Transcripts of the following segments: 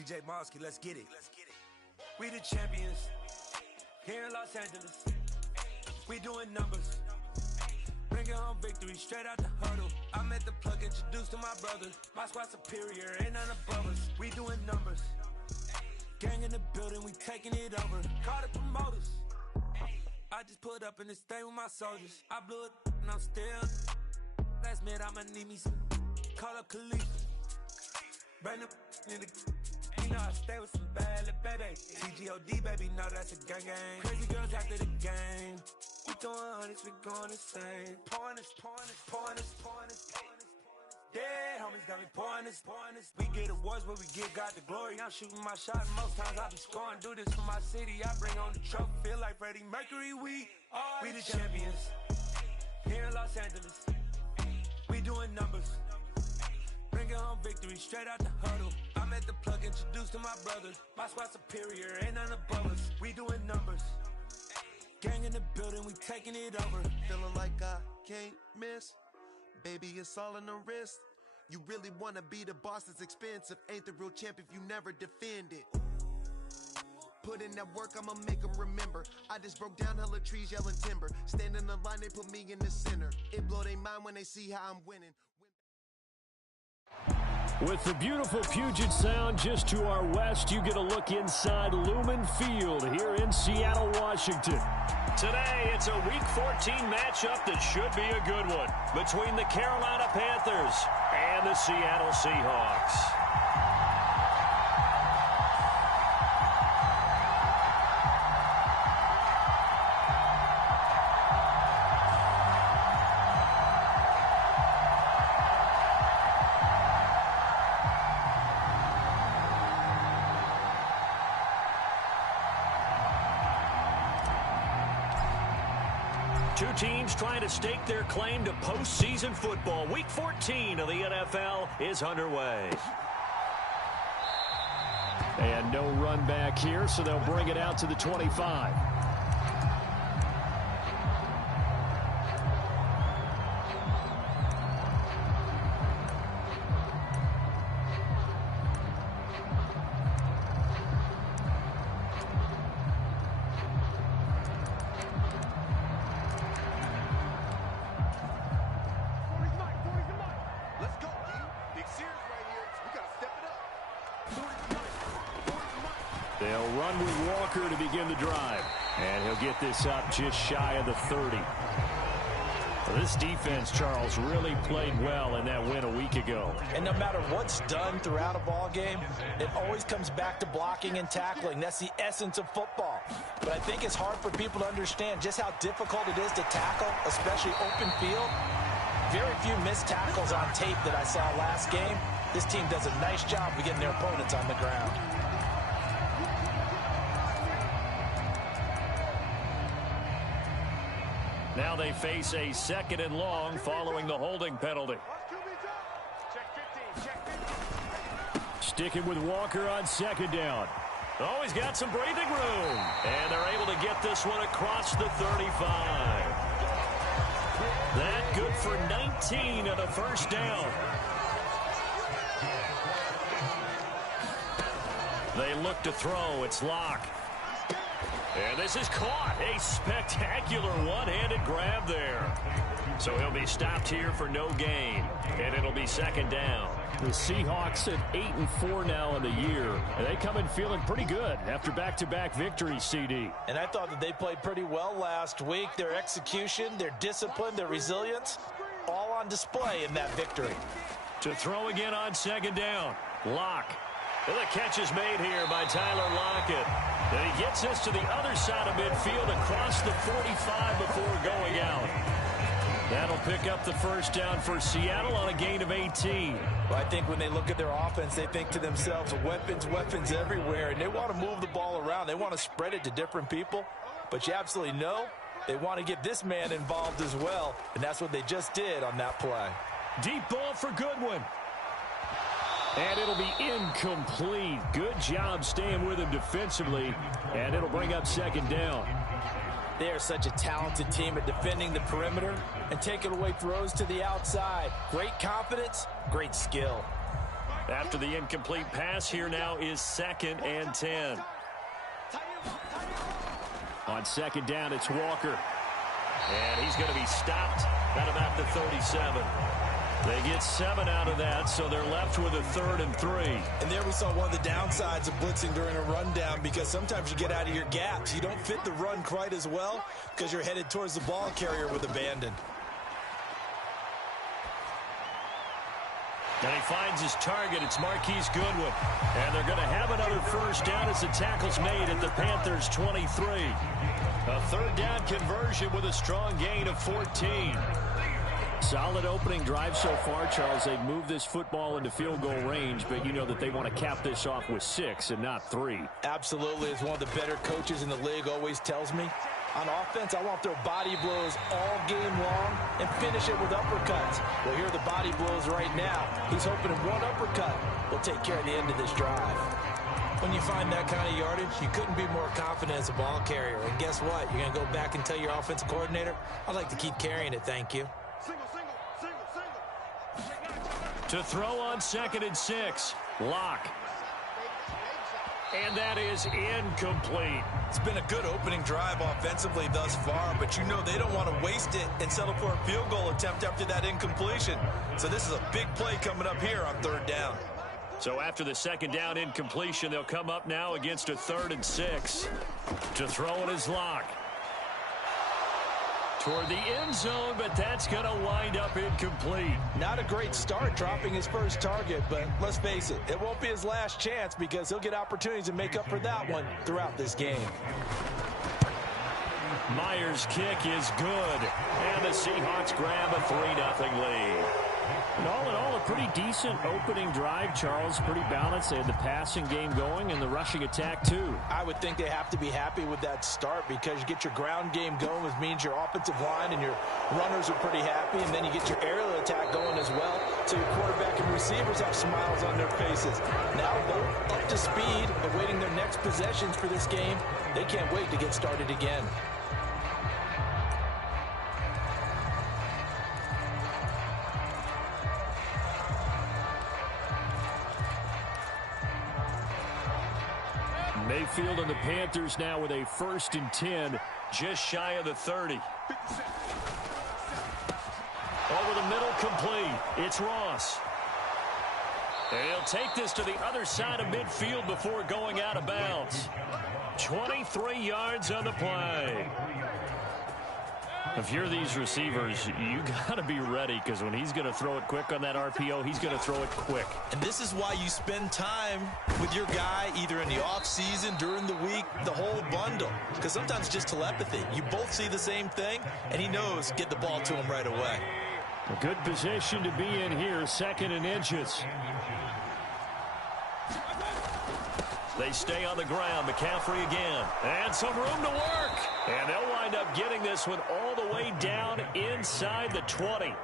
DJ Mosky, let's get it. We the champions here in Los Angeles. We doing numbers. Bringing home victory straight out the huddle. I met the plug, introduced to my brothers. My squad superior, ain't none above us. We doing numbers. Gang in the building, we taking it over. Call the promoters. I just put up in this thing with my soldiers. I blew it and I'm still. Last minute I'ma need me some. Call up Khalif. Bring up in the. You know I stay with some bad little baby. CGOD baby, know that's a gang gang. Crazy girls after the game. We doing hundreds, we going insane. Pouring this. Yeah, homies got me pouring this. We get awards, but we give God the glory. I'm shooting my shot, and most times I be scoring. Do this for my city, I bring on the trophy. Feel like Freddie Mercury, we the champions here in Los Angeles. We doing numbers. Bringing home victory straight out the huddle. I met the plug, introduced to my brothers. My squad superior, ain't none above us. We doing numbers. Gang in the building, we taking it over. Feeling like I can't miss. Baby, it's all in the wrist. You really wanna be the boss, it's expensive. Ain't the real champ if you never defend it. Put in that work, I'ma make them remember. I just broke down hella trees, yelling timber. Stand in the line, they put me in the center. It blow their mind when they see how I'm winning. With the beautiful Puget Sound just to our west, you get a look inside Lumen Field here in Seattle, Washington. Today, it's a Week 14 matchup that should be a good one between the Carolina Panthers and the Seattle Seahawks. Two teams trying to stake their claim to postseason football. Week 14 of the NFL is underway. And no run back here, so they'll bring it out to the 25. They'll run with Walker to begin the drive. And he'll get this up just shy of the 30. Well, this defense, Charles, really played well in that win a week ago. And no matter what's done throughout a ball game, it always comes back to blocking and tackling. That's the essence of football. But I think it's hard for people to understand just how difficult it is to tackle, especially open field. Very few missed tackles on tape that I saw last game. This team does a nice job of getting their opponents on the ground. Now they face a 2nd and long following the holding penalty. Sticking with Walker on 2nd down. Oh, he's got some breathing room. And they're able to get this one across the 35. That good for 19 and a first down. They look to throw. It's Locke. And this is caught. A spectacular one-handed grab there. So he'll be stopped here for no gain. And it'll be 2nd down. The Seahawks at 8-4 now in the year. And they come in feeling pretty good after back-to-back victories, CD. And I thought that they played pretty well last week. Their execution, their discipline, their resilience, all on display in that victory. To throw again on 2nd down. Locke. And the catch is made here by Tyler Lockett. And he gets us to the other side of midfield across the 45 before going out. That'll pick up the first down for Seattle on a gain of 18. Well, I think when they look at their offense, they think to themselves, weapons everywhere, and they want to move the ball around. They want to spread it to different people. But you absolutely know they want to get this man involved as well, and that's what they just did on that play. Deep ball for Goodwin. And it'll be incomplete. Good job staying with him defensively. And it'll bring up 2nd down. They are such a talented team at defending the perimeter and taking away throws to the outside. Great confidence, great skill. After the incomplete pass, here now is 2nd and 10. On 2nd down, it's Walker. And he's going to be stopped at about the 37. They get 7 out of that, so they're left with a 3rd and 3. And there we saw one of the downsides of blitzing during a rundown, because sometimes you get out of your gaps. You don't fit the run quite as well because you're headed towards the ball carrier with abandon. And he finds his target. It's Marquise Goodwin. And they're going to have another 1st down as the tackle's made at the Panthers' 23. A 3rd down conversion with a strong gain of 14. Solid opening drive so far, Charles. They've moved this football into field goal range, but you know that they want to cap this off with 6 and not 3. Absolutely. As one of the better coaches in the league always tells me, on offense, I want their body blows all game long and finish it with uppercuts. Well, here are the body blows right now. He's hoping one uppercut will take care of the end of this drive. When you find that kind of yardage, you couldn't be more confident as a ball carrier. And guess what? You're going to go back and tell your offensive coordinator, I'd like to keep carrying it, thank you. To throw on 2nd and 6, Locke. And that is incomplete. It's been a good opening drive offensively thus far, but you know they don't want to waste it and settle for a field goal attempt after that incompletion. So this is a big play coming up here on 3rd down. So after the 2nd down incompletion, they'll come up now against a 3rd and 6. To throw it is Locke. Toward the end zone, but that's going to wind up incomplete. Not a great start dropping his first target, but let's face it, it won't be his last chance because he'll get opportunities to make up for that one throughout this game. Myers' kick is good, and the Seahawks grab a 3-0 lead. And all in all, a pretty decent opening drive, Charles. Pretty balanced. They had the passing game going and the rushing attack, too. I would think they have to be happy with that start because you get your ground game going, which means your offensive line and your runners are pretty happy, and then you get your aerial attack going as well, so your quarterback and receivers have smiles on their faces. Now they're up to speed, awaiting their next possessions for this game. They can't wait to get started again. Mayfield and the Panthers now with a 1st and 10, just shy of the 30. Over the middle, complete. It's Ross. And he'll take this to the other side of midfield before going out of bounds. 23 yards on the play. If you're these receivers, you got to be ready because when he's going to throw it quick on that RPO, he's going to throw it quick. And this is why you spend time with your guy either in the offseason, during the week, the whole bundle. Because sometimes just telepathy. You both see the same thing, and he knows get the ball to him right away. A good position to be in here, 2nd and inches. They stay on the ground. McCaffrey again. And some room to work. And they'll wind up getting this one all the way down inside the 20.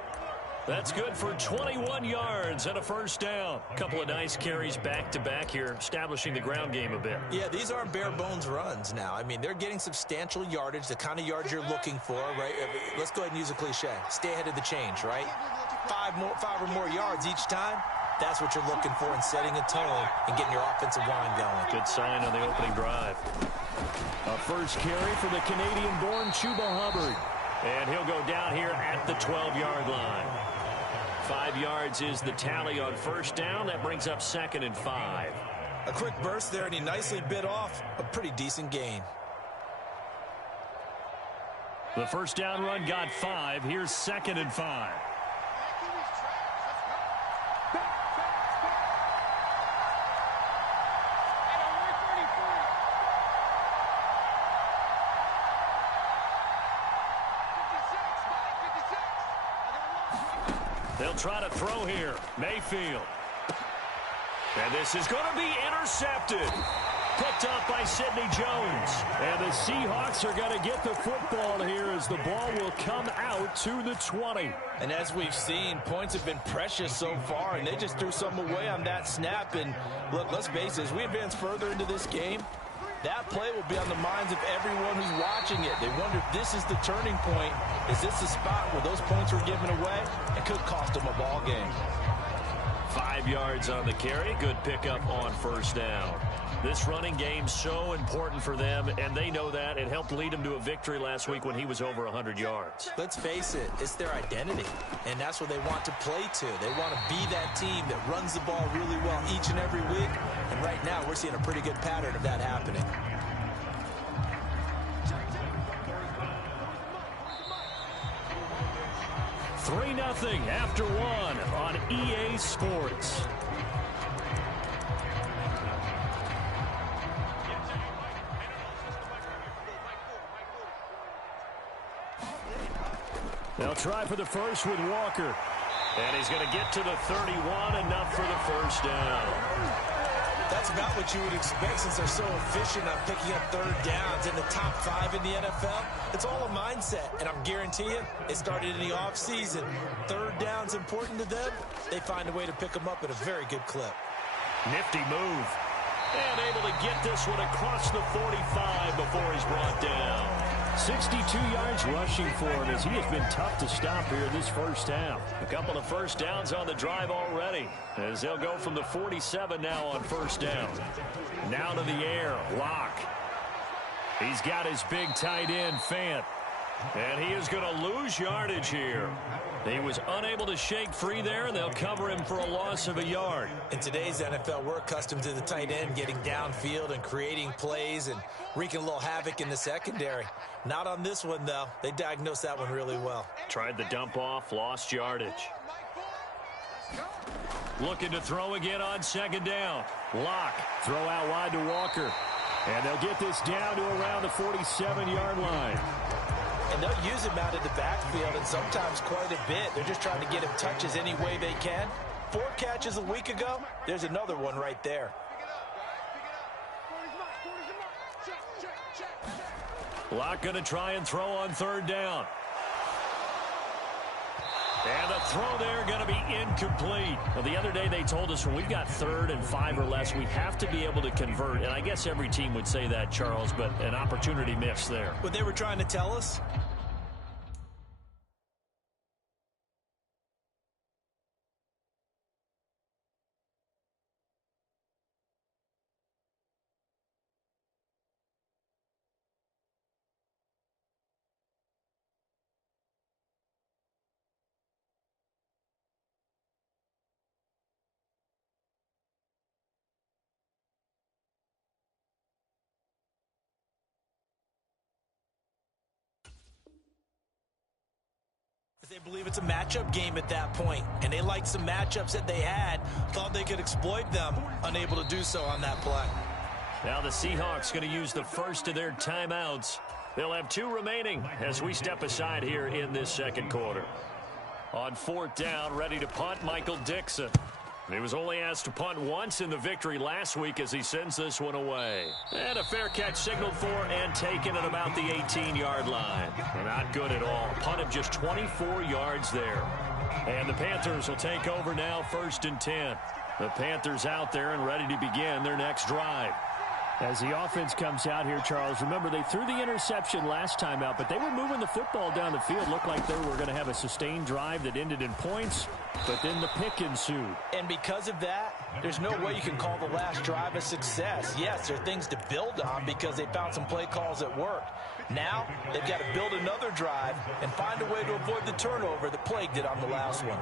That's good for 21 yards and a 1st down. A couple of nice carries back-to-back here, establishing the ground game a bit. Yeah, these aren't bare-bones runs now. I mean, they're getting substantial yardage, the kind of yards you're looking for, right? Let's go ahead and use a cliche. Stay ahead of the change, right? 5 or more yards each time. That's what you're looking for in setting a tone and getting your offensive line going. Good sign on the opening drive. A 1st carry for the Canadian-born Chuba Hubbard. And he'll go down here at the 12-yard line. 5 yards is the tally on 1st down. That brings up 2nd and 5. A quick burst there, and he nicely bit off a pretty decent gain. The 1st down run got 5. Here's 2nd and 5. They'll try to throw here. Mayfield. And this is going to be intercepted. Picked up by Sidney Jones. And the Seahawks are going to get the football here as the ball will come out to the 20. And as we've seen, points have been precious so far, and they just threw some away on that snap. And look, let's face it, as we advance further into this game, that play will be on the minds of everyone who's watching it. They wonder if this is the turning point. Is this the spot where those points were given away? It could cost them a ball game. 5 yards on the carry. Good pickup on first down. This running game's so important for them, and they know that. It helped lead them to a victory last week when he was over 100 yards. Let's face it, it's their identity, and that's what they want to play to. They want to be that team that runs the ball really well each and every week, and right now we're seeing a pretty good pattern of that happening. Three 3-0 after one on EA Sports. They'll try for the first with Walker. And he's going to get to the 31, enough for the first down. That's about what you would expect since they're so efficient on picking up third downs in the top 5 in the NFL. It's all a mindset, and I'm guaranteeing you, it started in the offseason. Third down's important to them. They find a way to pick them up at a very good clip. Nifty move. And able to get this one across the 45 before he's brought down. 62 yards rushing for him as he has been tough to stop here this first half. A couple of first downs on the drive already as they'll go from the 47 now on first down. Now to the air, Locke. He's got his big tight end, Fant. And he is going to lose yardage here. He was unable to shake free there, and they'll cover him for a loss of a yard. In today's NFL, we're accustomed to the tight end getting downfield and creating plays and wreaking a little havoc in the secondary. Not on this one, though. They diagnosed that one really well. Tried the dump off, lost yardage. Looking to throw again on second down. Locke, throw out wide to Walker. And they'll get this down to around the 47-yard line. And they'll use him out of the backfield, and sometimes quite a bit. They're just trying to get him touches any way they can. 4 catches a week ago. There's another one right there. Locke going to try and throw on third down. And the throw there going to be incomplete. Well, the other day they told us when we've got 3rd and 5 or less, we have to be able to convert. And I guess every team would say that, Charles, but an opportunity missed there. What they were trying to tell us? They believe it's a matchup game at that point, and they liked some matchups that they had, thought they could exploit them, unable to do so on that play. Now the Seahawks going to use the first of their timeouts. They'll have 2 remaining as we step aside here in this second quarter. On 4th down, ready to punt, Michael Dixon. He was only asked to punt once in the victory last week as he sends this one away. And a fair catch signaled for and taken at about the 18-yard line. Not good at all. Punt of just 24 yards there. And the Panthers will take over now, 1st and 10. The Panthers out there and ready to begin their next drive. As the offense comes out here, Charles, remember they threw the interception last time out, but they were moving the football down the field. Looked like they were going to have a sustained drive that ended in points, but then the pick ensued. And because of that, there's no way you can call the last drive a success. Yes, there are things to build on because they found some play calls that worked. Now, they've got to build another drive and find a way to avoid the turnover that plagued it on the last one.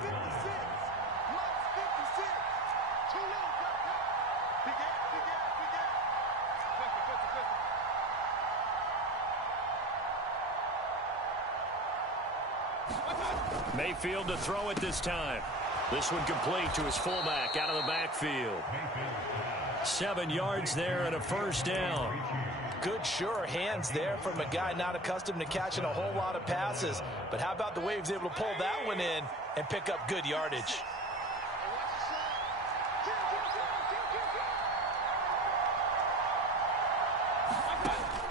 Mayfield to throw it this time. This one complete to his fullback out of the backfield. 7 yards there and a first down. Good, sure hands there from a guy not accustomed to catching a whole lot of passes. But how about the way he was able to pull that one in and pick up good yardage?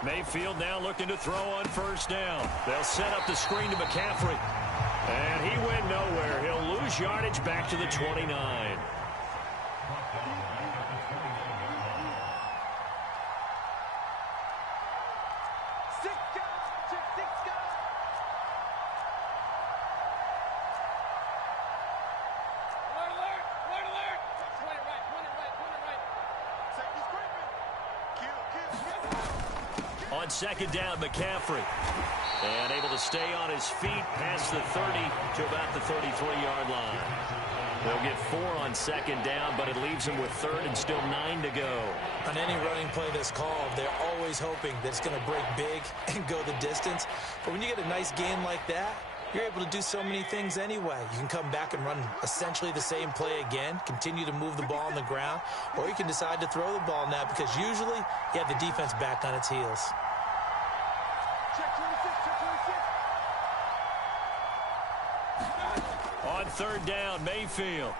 Mayfield now looking to throw on first down. They'll set up the screen to McCaffrey. And he went nowhere. He'll lose yardage back to the 29. On second down, McCaffrey. And able to stay on his feet past the 30 to about the 33-yard line. They'll get 4 on second down, but it leaves them with third and still 9 to go. On any running play that's called, they're always hoping that it's going to break big and go the distance. But when you get a nice gain like that, you're able to do so many things anyway. You can come back and run essentially the same play again, continue to move the ball on the ground, or you can decide to throw the ball now because usually you have the defense back on its heels. On third down, Mayfield.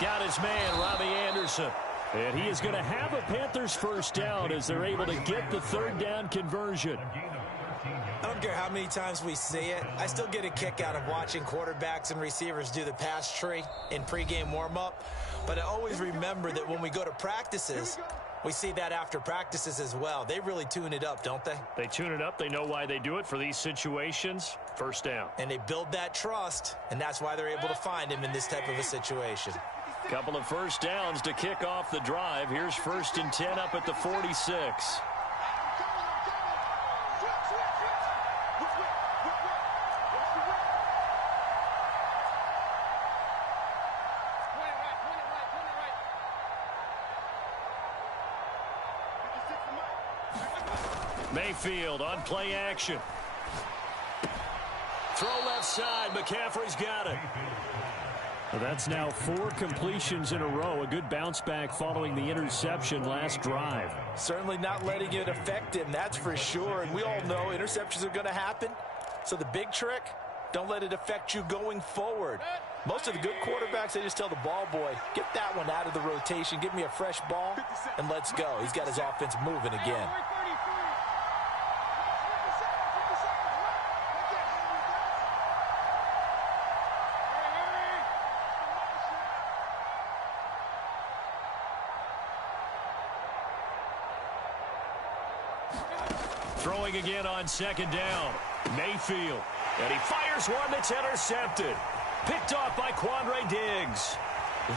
Got his man, Robbie Anderson. And he is going to have a Panthers first down as they're able to get the third down conversion. I don't care how many times we see it. I still get a kick out of watching quarterbacks and receivers do the pass tree in pregame warm-up. But I always remember that when we go to practices, we see that after practices as well. They really tune it up, don't they? They tune it up. They know why they do it for these situations. First down. And they build that trust, and that's why they're able to find him in this type of a situation. Couple of first downs to kick off the drive. Here's 1st and 10 up at the 46. Mayfield on play action. Throw left side. McCaffrey's got it. Well, that's now 4 completions in a row. A good bounce back following the interception last drive. Certainly not letting it affect him, that's for sure. And we all know interceptions are going to happen. So the big trick, don't let it affect you going forward. Most of the good quarterbacks, they just tell the ball boy, get that one out of the rotation, give me a fresh ball, and let's go. He's got his offense moving again. Throwing again on second down. Mayfield. And he fires one that's intercepted. Picked off by Quandre Diggs.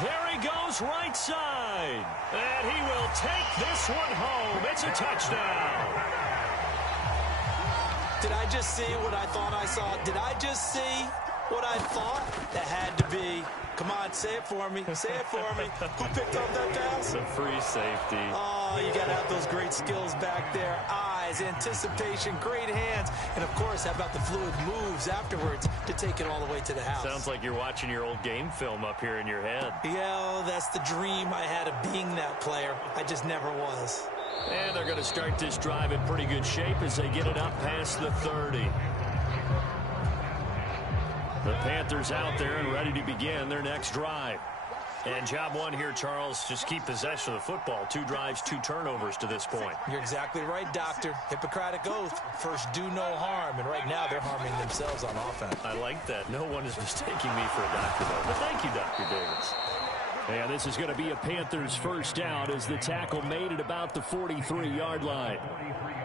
There he goes right side. And he will take this one home. It's a touchdown. Did I just see what I thought I saw? Did I just see what I thought? That had to be. Come on, say it for me. Say it for me. Who picked up that pass? It's a free safety. Oh, you got to have those great skills back there. Eyes, anticipation, great hands. And, of course, how about the fluid moves afterwards to take it all the way to the house? Sounds like you're watching your old game film up here in your head. Yeah, that's the dream I had of being that player. I just never was. And they're going to start this drive in pretty good shape as they get it up past the 30. The Panthers out there and ready to begin their next drive. And job one here, Charles, just keep possession of the football. 2 drives, 2 turnovers to this point. You're exactly right, Doctor. Hippocratic oath. First, do no harm. And right now, they're harming themselves on offense. I like that. No one is mistaking me for a doctor, though. But thank you, Dr. Davis. And this is going to be a Panthers first down as the tackle made at about the 43-yard line.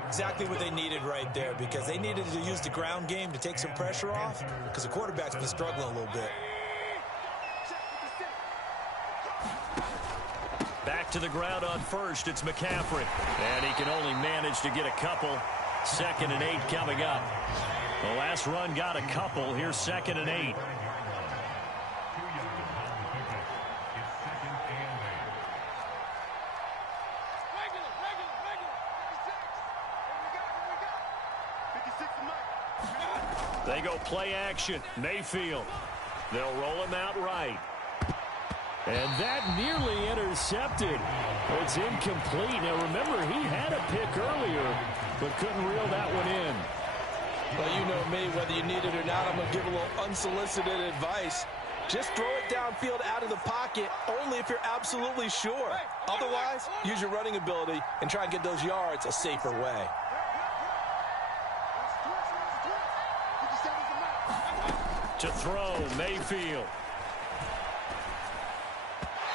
Exactly what they needed right there, because they needed to use the ground game to take some pressure off, because the quarterback's been struggling a little bit. Back to the ground on first, it's McCaffrey. And he can only manage to get a couple. 2nd and 8 coming up. The last run got a couple. Here's 2nd and 8. They go play action. Mayfield. They'll roll him out right. And that nearly intercepted. It's incomplete. Now, remember, he had a pick earlier, but couldn't reel that one in. Well, you know me, whether you need it or not, I'm going to give a little unsolicited advice. Just throw it downfield out of the pocket, only if you're absolutely sure. Otherwise, use your running ability and try and get those yards a safer way. To throw, Mayfield.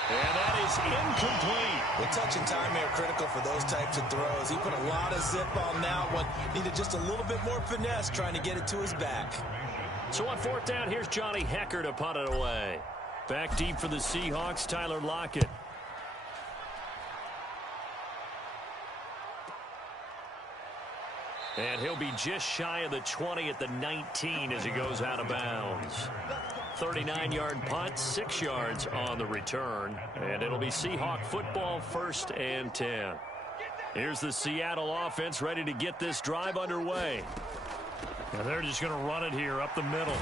And that is incomplete. The touch and time are critical for those types of throws. He put a lot of zip on that one. Needed just a little bit more finesse trying to get it to his back. So on 4th down, here's Johnny Hecker to punt it away. Back deep for the Seahawks, Tyler Lockett. And he'll be just shy of the 20 at the 19 as he goes out of bounds. 39-yard punt, 6 yards on the return. And it'll be Seahawk football, 1st and 10. Here's the Seattle offense ready to get this drive underway. And they're just going to run it here up the middle.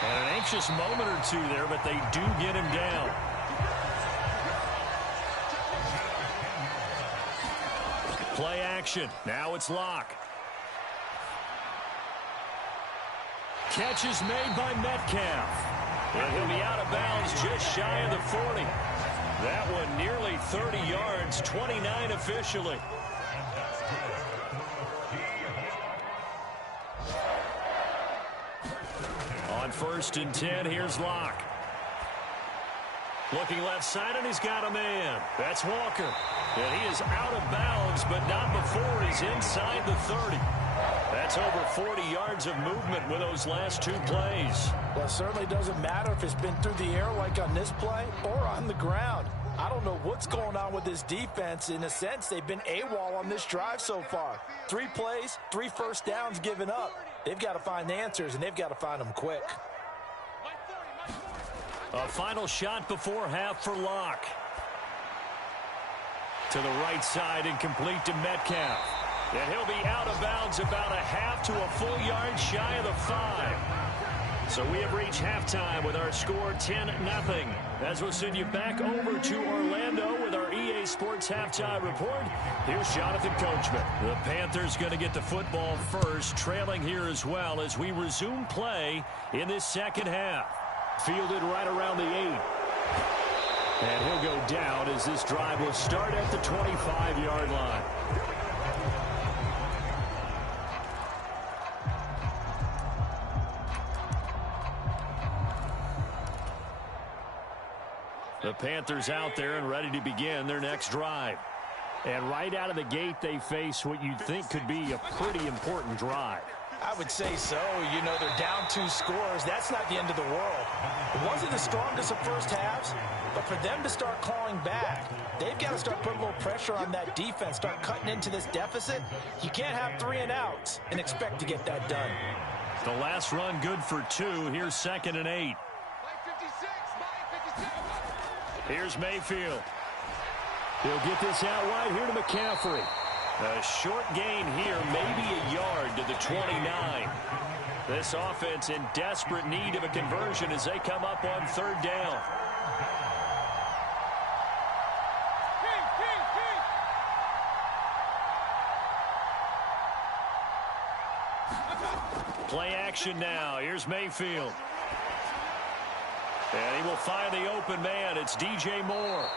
And an anxious moment or two there, but they do get him down. Play action. Now it's Locke. Catch is made by Metcalf. And he'll be out of bounds just shy of the 40. That one nearly 30 yards, 29 officially. On 1st and 10, here's Locke. Looking left side, and he's got a man. That's Walker. And he is out of bounds, but not before he's inside the 30. That's over 40 yards of movement with those last 2 plays. Well, it certainly doesn't matter if it's been through the air like on this play or on the ground. I don't know what's going on with this defense. In a sense, they've been AWOL on this drive so far. 3 plays, 3 first downs given up. They've got to find the answers, and they've got to find them quick. A final shot before half for Locke. To the right side and complete to Metcalf. And he'll be out of bounds about a half to a full yard shy of the 5. So we have reached halftime with our score 10-0. As we'll send you back over to Orlando with our EA Sports halftime report, here's Jonathan Coachman. The Panthers going to get the football first, trailing here as well as we resume play in this second half. Fielded right around the 8. And he'll go down as this drive will start at the 25-yard line. The Panthers out there and ready to begin their next drive. And right out of the gate, they face what you'd think could be a pretty important drive. I would say so. You know, they're down 2 scores. That's not the end of the world. It wasn't the strongest of first halves, but for them to start clawing back, they've got to start putting a little pressure on that defense, start cutting into this deficit. You can't have 3 and outs and expect to get that done. The last run good for 2. Here's 2nd and 8. Here's Mayfield. He'll get this out wide here to McCaffrey. A short gain here, maybe a yard to the 29. This offense in desperate need of a conversion as they come up on 3rd down. Play action now. Here's Mayfield. And he will find the open man. It's DJ Moore.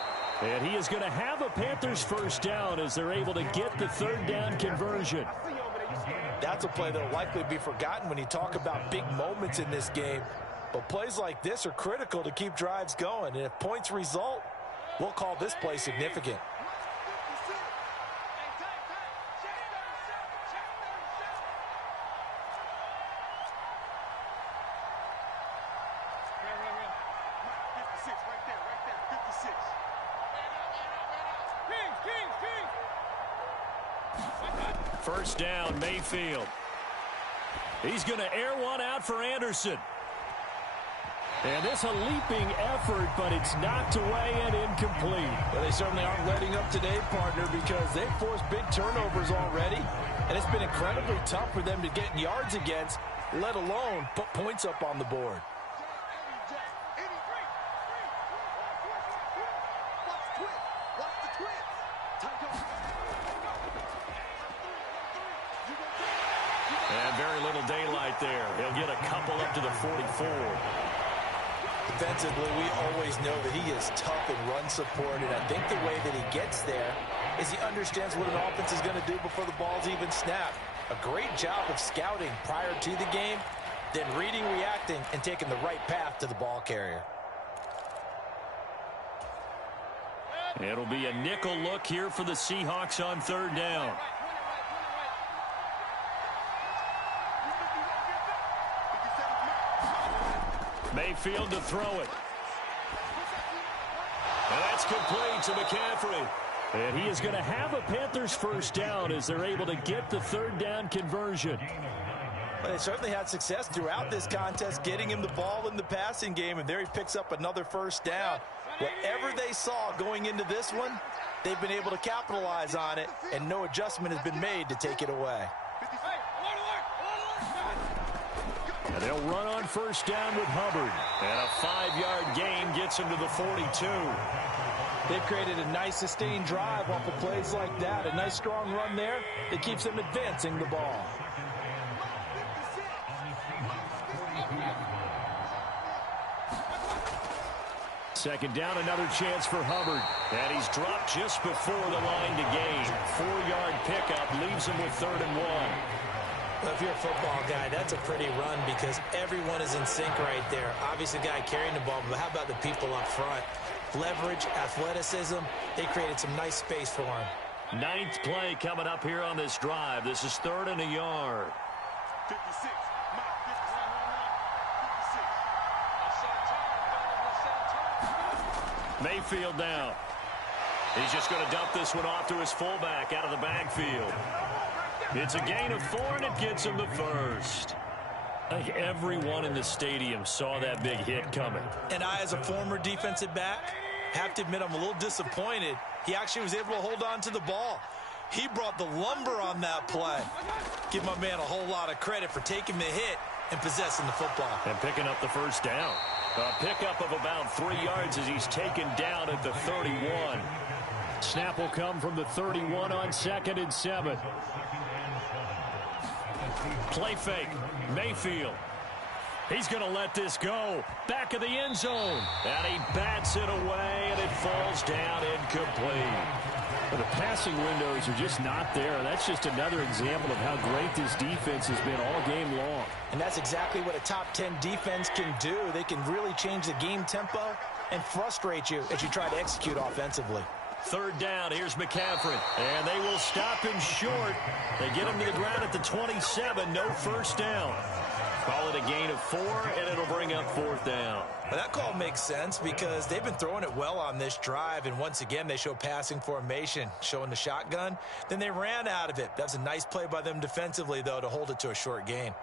And he is going to have a Panthers first down as they're able to get the 3rd down conversion. That's a play that will likely be forgotten when you talk about big moments in this game. But plays like this are critical to keep drives going. And if points result, we'll call this play significant. First down, Mayfield. He's going to air one out for Anderson. And this a leaping effort, but it's knocked away and incomplete. Well, they certainly aren't letting up today, partner, because they've forced big turnovers already. And it's been incredibly tough for them to get yards against, let alone put points up on the board. And very little daylight there. He'll get a couple up to the 44. Defensively, we always know that he is tough in run support, and I think the way that he gets there is he understands what an offense is going to do before the ball's even snapped. A great job of scouting prior to the game, then reading, reacting, and taking the right path to the ball carrier. It'll be a nickel look here for the Seahawks on 3rd down. Mayfield to throw it. And that's complete to McCaffrey. And he is going to have a Panthers first down as they're able to get the third down conversion. Well, they certainly had success throughout this contest, getting him the ball in the passing game, and there he picks up another first down. Whatever they saw going into this one, they've been able to capitalize on it, and no adjustment has been made to take it away. And they'll run on first down with Hubbard. And a 5-yard gain gets him to the 42. They've created a nice sustained drive off of plays like that. A nice strong run there that keeps them advancing the ball. Second down, another chance for Hubbard. And he's dropped just before the line to gain. 4-yard pickup leaves him with 3rd and 1. Well, if you're a football guy, that's a pretty run because everyone is in sync right there. Obviously, the guy carrying the ball, but how about the people up front? Leverage, athleticism, they created some nice space for him. 9th play coming up here on this drive. This is 3rd and a yard. 56. Mayfield now. He's just going to dump this one off to his fullback out of the backfield. It's a gain of 4, and it gets him the first. I think everyone in the stadium saw that big hit coming. And I, as a former defensive back, have to admit I'm a little disappointed. He actually was able to hold on to the ball. He brought the lumber on that play. Give my man a whole lot of credit for taking the hit and possessing the football. And picking up the first down. A pickup of about 3 yards as he's taken down at the 31. Snap will come from the 31 on 2nd and 7. Play fake. Mayfield. He's going to let this go. Back of the end zone. And he bats it away, and it falls down incomplete. Well, the passing windows are just not there. That's just another example of how great this defense has been all game long. And that's exactly what a top 10 defense can do. They can really change the game tempo and frustrate you as you try to execute offensively. 3rd down. Here's McCaffrey. And they will stop him short. They get him to the ground at the 27. No first down. Call it a gain of 4, and it'll bring up 4th down. Well, that call makes sense because they've been throwing it well on this drive, and once again they show passing formation, showing the shotgun. Then they ran out of it. That's a nice play by them defensively, though, to hold it to a short gain.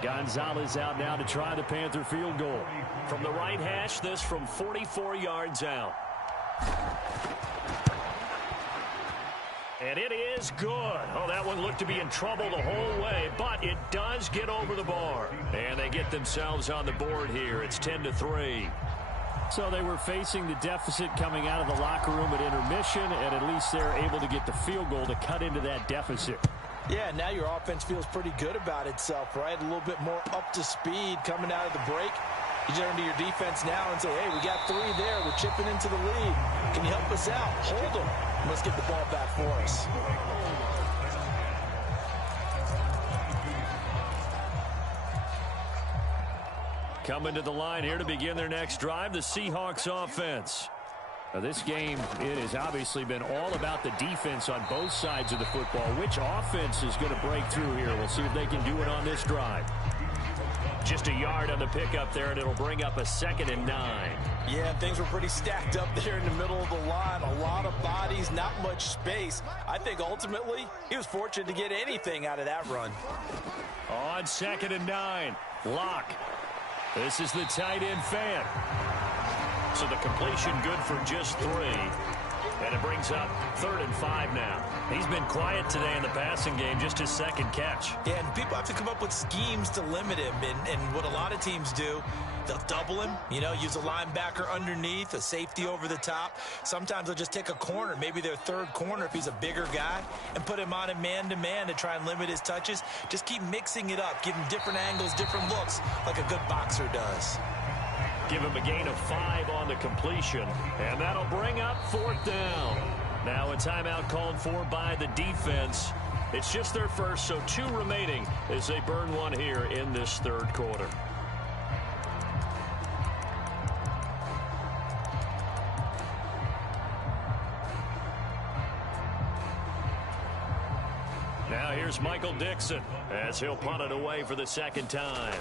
Gonzalez out now to try the Panther field goal. From the right hash, this from 44 yards out. And it is good. Oh, that one looked to be in trouble the whole way, but it does get over the bar. And they get themselves on the board here. It's 10-3. So they were facing the deficit coming out of the locker room at intermission, and at least they're able to get the field goal to cut into that deficit. Yeah, now your offense feels pretty good about itself, right? A little bit more up to speed coming out of the break. You turn to your defense now and say, hey, we got 3 there. We're chipping into the lead. Can you help us out? Hold them. Let's get the ball back for us. Coming to the line here to begin their next drive, the Seahawks offense. Now, this game, it has obviously been all about the defense on both sides of the football. Which offense is going to break through here? We'll see if they can do it on this drive. Just a yard on the pickup there, and it'll bring up a 2nd and 9. Yeah, things were pretty stacked up there in the middle of the line. A lot of bodies, not much space. I think ultimately he was fortunate to get anything out of that run. On 2nd and 9, Locke. This is the tight end fan. So the completion good for just 3. And it brings up 3rd and 5 now. He's been quiet today in the passing game, just his 2nd catch. Yeah, and people have to come up with schemes to limit him. And what a lot of teams do, they'll double him, use a linebacker underneath, a safety over the top. Sometimes they'll just take a corner, maybe their 3rd corner if he's a bigger guy, and put him on a man-to-man to try and limit his touches. Just keep mixing it up, give him different angles, different looks, like a good boxer does. Give him a gain of 5 on the completion, and that'll bring up 4th down. Now a timeout called for by the defense. It's just their first, so 2 remaining as they burn one here in this 3rd quarter. Now here's Michael Dixon as he'll punt it away for the 2nd time.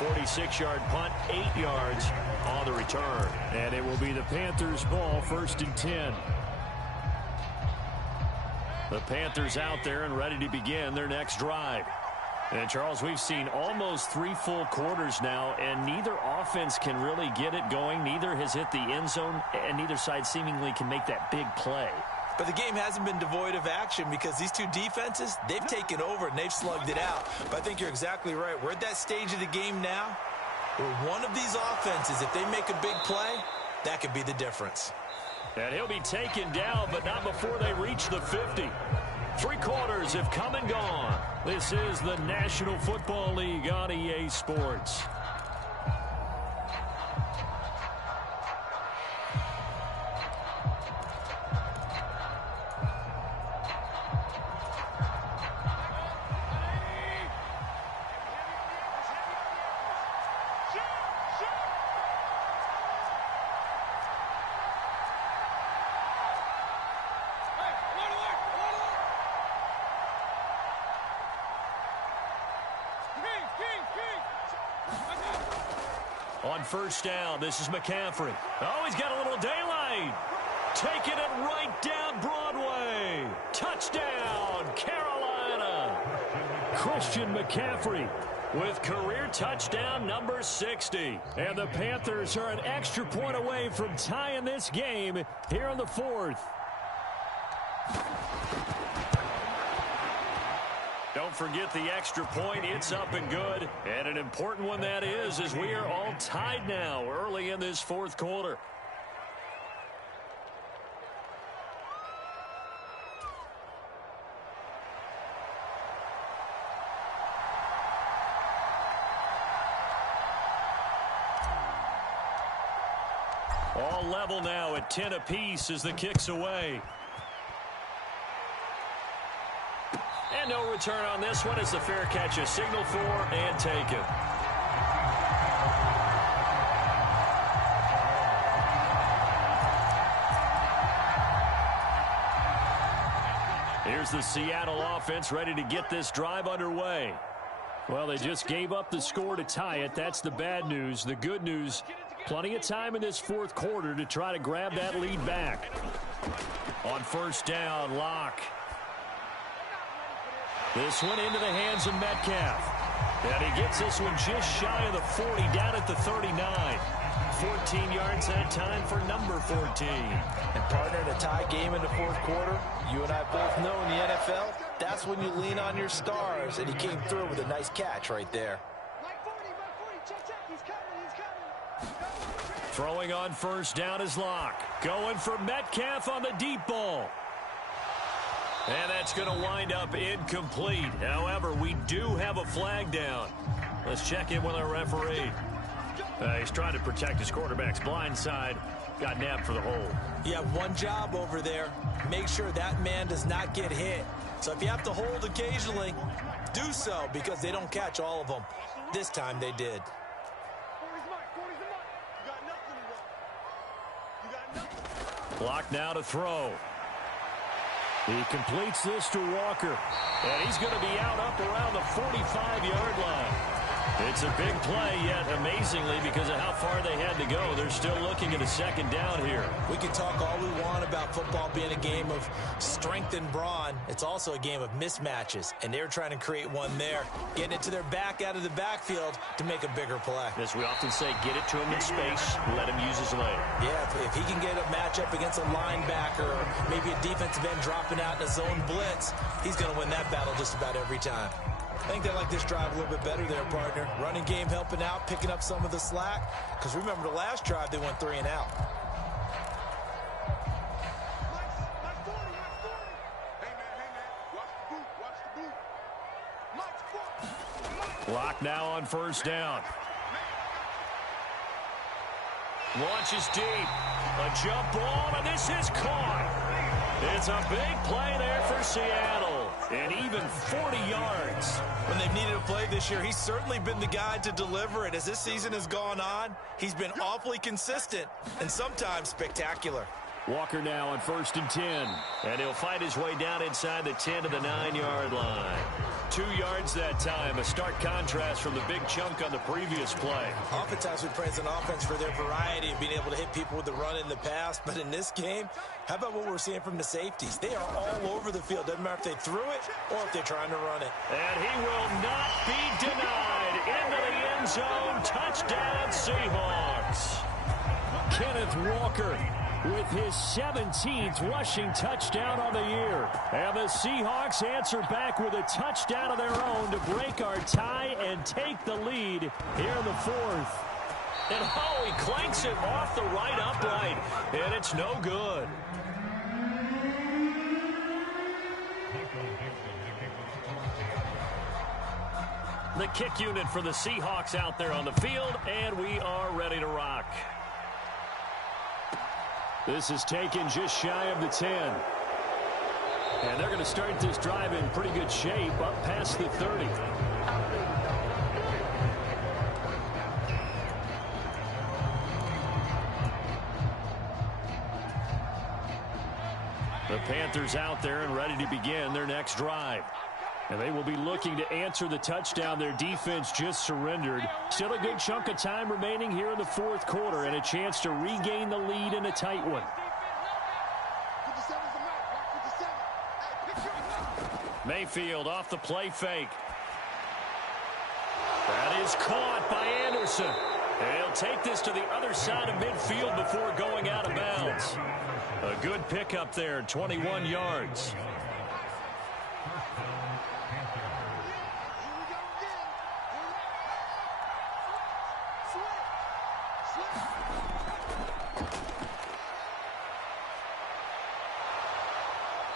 A 46-yard punt, 8 yards on the return. And it will be the Panthers' ball, 1st and 10. The Panthers out there and ready to begin their next drive. And, Charles, we've seen almost 3 full quarters now, and neither offense can really get it going. Neither has hit the end zone, and neither side seemingly can make that big play. But the game hasn't been devoid of action because these two defenses, they've taken over and they've slugged it out. But I think you're exactly right. We're at that stage of the game now where one of these offenses, if they make a big play, that could be the difference. And he'll be taken down, but not before they reach the 50. 3 quarters have come and gone. This is the National Football League on EA Sports. On 1st down, this is McCaffrey. Oh, he's got a little daylight. Taking it right down Broadway. Touchdown, Carolina. Christian McCaffrey with career touchdown number 60. And the Panthers are an extra point away from tying this game here in the 4th. Don't forget the extra point. It's up and good. And an important one that is, as we are all tied now early in this 4th quarter. All level now at 10 apiece as the kick's away. And no return on this one as the fair catch is signaled for and taken. Here's the Seattle offense ready to get this drive underway. Well, they just gave up the score to tie it. That's the bad news. The good news, plenty of time in this 4th quarter to try to grab that lead back. On 1st down, Locke. This one into the hands of Metcalf. And he gets this one just shy of the 40, down at the 39. 14 yards that time for number 14. And partner, in a tie game in the 4th quarter, you and I both know in the NFL, that's when you lean on your stars. And he came through with a nice catch right there. Throwing on 1st down is Locke. Going for Metcalf on the deep ball. And that's going to wind up incomplete. However, we do have a flag down. Let's check in with our referee. He's trying to protect his quarterback's blind side. Got nabbed for the hold. You have one job over there. Make sure that man does not get hit. So if you have to hold occasionally, do so because they don't catch all of them. This time they did. Clock now to throw. He completes this to Walker. And he's going to be out up around the 45-yard line. It's a big play, yet amazingly, because of how far they had to go, they're still looking at a 2nd down here. We can talk all we want about football being a game of strength and brawn. It's also a game of mismatches, and they're trying to create one there, getting it to their back out of the backfield to make a bigger play. As we often say, get it to him in space, let him use his leg. Yeah, if he can get a matchup against a linebacker or maybe a defensive end dropping out in a zone blitz, he's going to win that battle just about every time. I think they like this drive a little bit better there, partner. Running game helping out, picking up some of the slack. Because remember the last drive, they went 3 and out. Clock now on 1st down. Launches deep. A jump ball, and this is caught. It's a big play there for Seattle. And even 40 yards. When they've needed a play this year, he's certainly been the guy to deliver it. As this season has gone on, he's been awfully consistent and sometimes spectacular. Walker now on 1st and 10. And he'll fight his way down inside the 10 to the 9-yard line. 2 yards that time. A stark contrast from the big chunk on the previous play. Oftentimes we praise an offense for their variety of being able to hit people with the run in the pass. But in this game, how about what we're seeing from the safeties? They are all over the field. Doesn't matter if they threw it or if they're trying to run it. And he will not be denied. Into the end zone. Touchdown, Seahawks. Kenneth Walker with his 17th rushing touchdown on the year. And the Seahawks answer back with a touchdown of their own to break our tie and take the lead here in the 4th. And oh, he clanks it off the right upright, and it's no good. The kick unit for the Seahawks out there on the field, and we are ready to rock. This is taken just shy of the 10. And they're going to start this drive in pretty good shape up past the 30. The Panthers out there and ready to begin their next drive. And they will be looking to answer the touchdown their defense just surrendered. Still a good chunk of time remaining here in the 4th quarter and a chance to regain the lead in a tight one. Mayfield off the play fake. That is caught by Anderson. And he'll take this to the other side of midfield before going out of bounds. A good pickup there, 21 yards.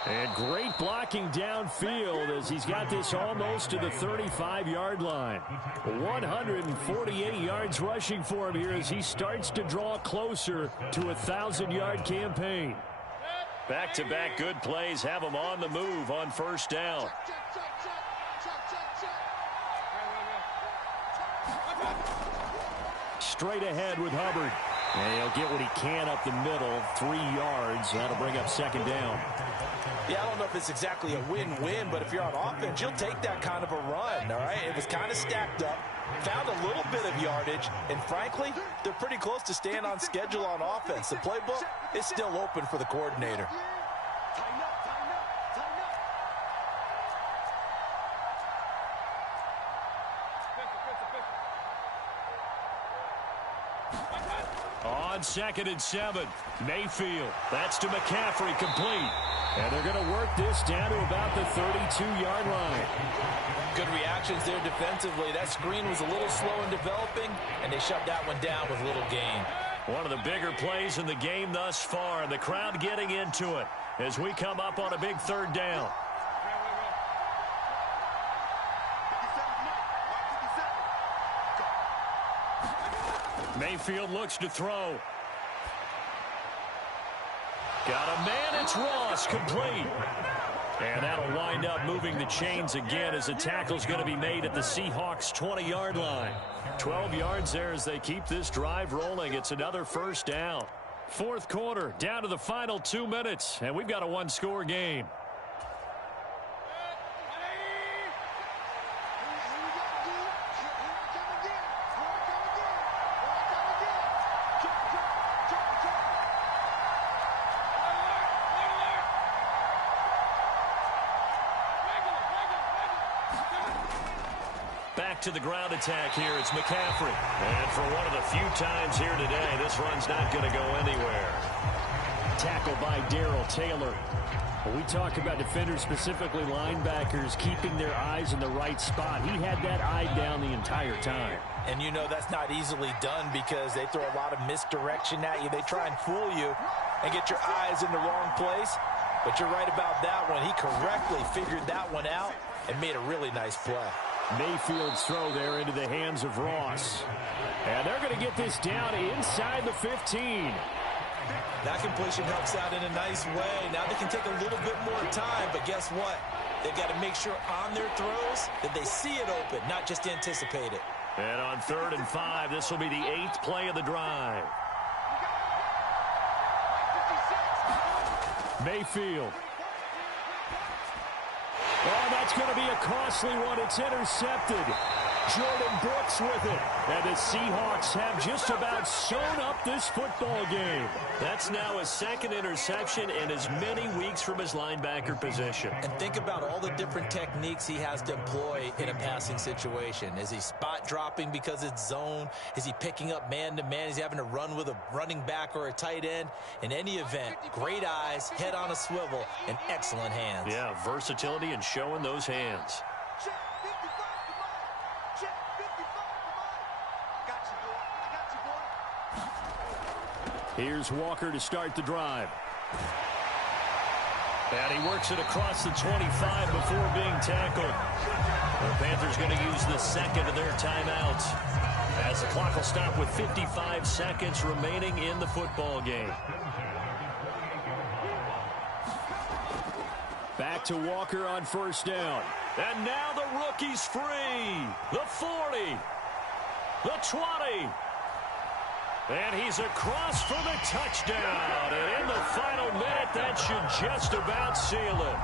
And great blocking downfield as he's got this almost to the 35-yard line. 148 yards rushing for him here as he starts to draw closer to a 1,000-yard campaign. Back-to-back good plays have him on the move on 1st down. Straight ahead with Hubbard. And he'll get what he can up the middle, 3 yards. That'll bring up 2nd down. Yeah, I don't know if it's exactly a win-win, but if you're on offense, you'll take that kind of a run, all right? It was kind of stacked up, found a little bit of yardage, and frankly, they're pretty close to staying on schedule on offense. The playbook is still open for the coordinator. On 2nd and 7, Mayfield. That's to McCaffrey, complete. And they're going to work this down to about the 32-yard line. Good reactions there defensively. That screen was a little slow in developing, and they shut that one down with little gain. One of the bigger plays in the game thus far, and the crowd getting into it as we come up on a big 3rd down. Mayfield looks to throw. Got a man, it's Ross, complete. And that'll wind up moving the chains again as the tackle's going to be made at the Seahawks' 20-yard line. 12 yards there as they keep this drive rolling. It's another 1st down. 4th quarter, down to the final 2 minutes, and we've got a 1-score game. Back to the ground attack here. It's McCaffrey. And for one of the few times here today, this run's not going to go anywhere. Tackled by Darrell Taylor. When we talk about defenders, specifically linebackers, keeping their eyes in the right spot, he had that eye down the entire time. And you know that's not easily done because they throw a lot of misdirection at you. They try and fool you and get your eyes in the wrong place. But you're right about that one. He correctly figured that one out and made a really nice play. Mayfield's throw there into the hands of Ross. And they're going to get this down inside the 15. That completion helps out in a nice way. Now they can take a little bit more time, but guess what? They've got to make sure on their throws that they see it open, not just anticipate it. And on 3rd and 5, this will be the 8th play of the drive. Mayfield. Oh, that's going to be a costly one. It's intercepted. Jordan Brooks with it. And the Seahawks have just about sewn up this football game. That's now his second interception in as many weeks from his linebacker position. And think about all the different techniques he has to employ in a passing situation. Is he spot dropping because it's zone? Is he picking up man-to-man? Is he having to run with a running back or a tight end? In any event, great eyes, head on a swivel, and excellent hands. Yeah, versatility and showing those hands. Here's Walker to start the drive. And he works it across the 25 before being tackled. The Panthers going to use the second of their timeouts, as the clock will stop with 55 seconds remaining in the football game. Back to Walker on first down. And now the rookie's free. The 40. The 20. And he's across for the touchdown. And in the final minute, that should just about seal it.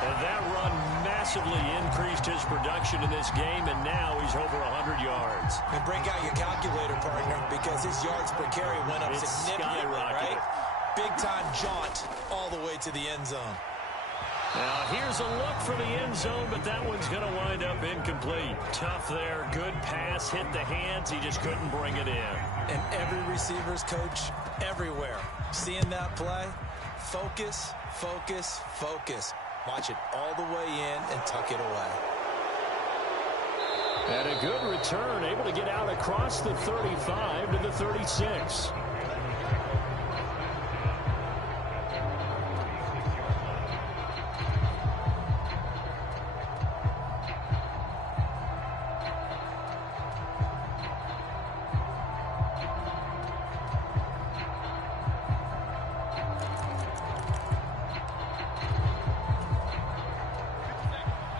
And that run massively increased his production in this game, and now he's over 100 yards. And break out your calculator, partner, because his yards per carry went up significantly, right? Big-time jaunt all the way to the end zone. Now, here's a look for the end zone, but that one's going to wind up incomplete. Tough there. Good pass. Hit the hands. He just couldn't bring it in. And every receiver's coach everywhere, seeing that play, focus, focus, focus. Watch it all the way in and tuck it away. And a good return, able to get out across the 35 to the 36.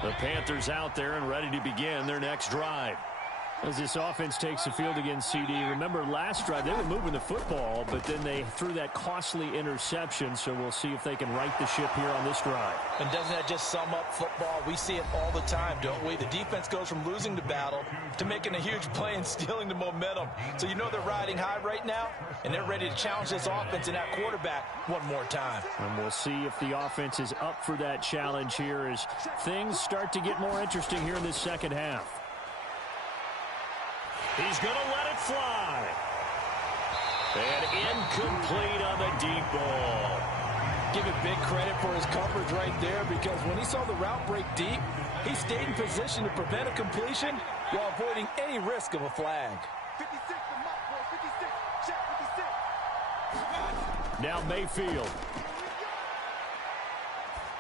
The Panthers out there and ready to begin their next drive. As this offense takes the field against CD, remember last drive they were moving the football, but then they threw that costly interception, so we'll see if they can right the ship here on this drive. And doesn't that just sum up football? We see it all the time, don't we? The defense goes from losing the battle to making a huge play and stealing the momentum. So you know they're riding high right now, and they're ready to challenge this offense and that quarterback one more time. And we'll see if the offense is up for that challenge here as things start to get more interesting here in this second half. He's going to let it fly. And incomplete on the deep ball. Give it big credit for his coverage right there, because when he saw the route break deep, he stayed in position to prevent a completion while avoiding any risk of a flag. 56, check 56. Now Mayfield.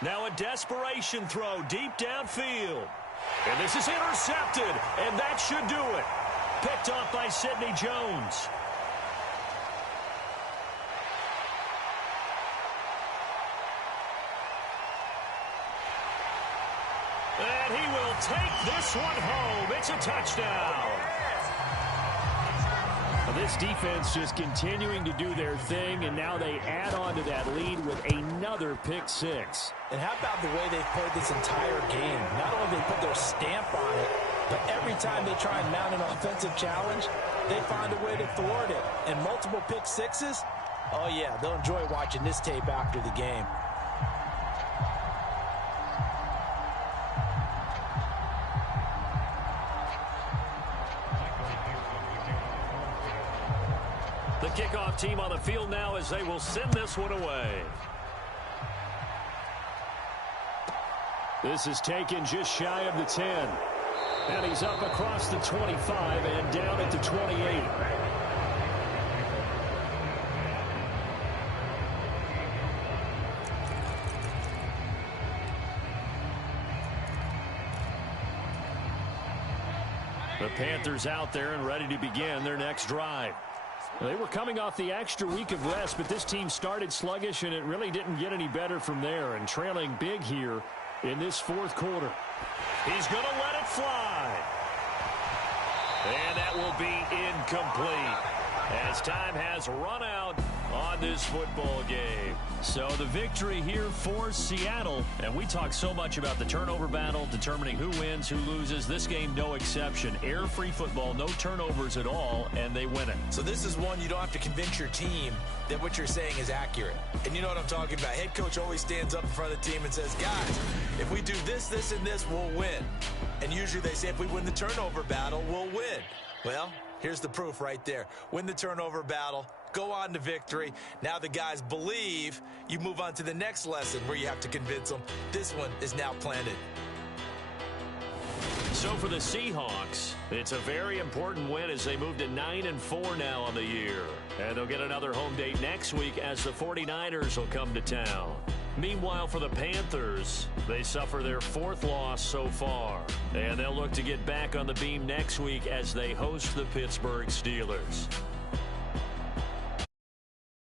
Now a desperation throw deep downfield. And this is intercepted, and that should do it. Picked off by Sidney Jones. And he will take this one home. It's a touchdown. This defense just continuing to do their thing, and now they add on to that lead with another pick six. And how about the way they've played this entire game? Not only they put their stamp on it, but every time they try and mount an offensive challenge, they find a way to thwart it. And multiple pick sixes, oh yeah, they'll enjoy watching this tape after the game. The kickoff team on the field now as they will send this one away. This is taken just shy of the 10. And he's up across the 25 and down at the 28. The Panthers out there and ready to begin their next drive. They were coming off the extra week of rest, but this team started sluggish, and it really didn't get any better from there, and trailing big here in this fourth quarter. He's going to let it fly. And that will be incomplete, as time has run out on this football game. So the victory here for Seattle. And we talk so much about the turnover battle, determining who wins, who loses. This game, no exception. Air-free football, no turnovers at all, and they win it. So this is one you don't have to convince your team that what you're saying is accurate. And you know what I'm talking about. Head coach always stands up in front of the team and says, guys, if we do this, this, and this, we'll win. And usually they say if we win the turnover battle, we'll win. Well, here's the proof right there. Win the turnover battle, go on to victory. Now the guys believe. You move on to the next lesson where you have to convince them. This one is now planted. So for the Seahawks, it's a very important win as they move to 9-4 now on the year. And they'll get another home date next week as the 49ers will come to town. Meanwhile, for the Panthers, they suffer their 4th loss so far. And they'll look to get back on the beam next week as they host the Pittsburgh Steelers.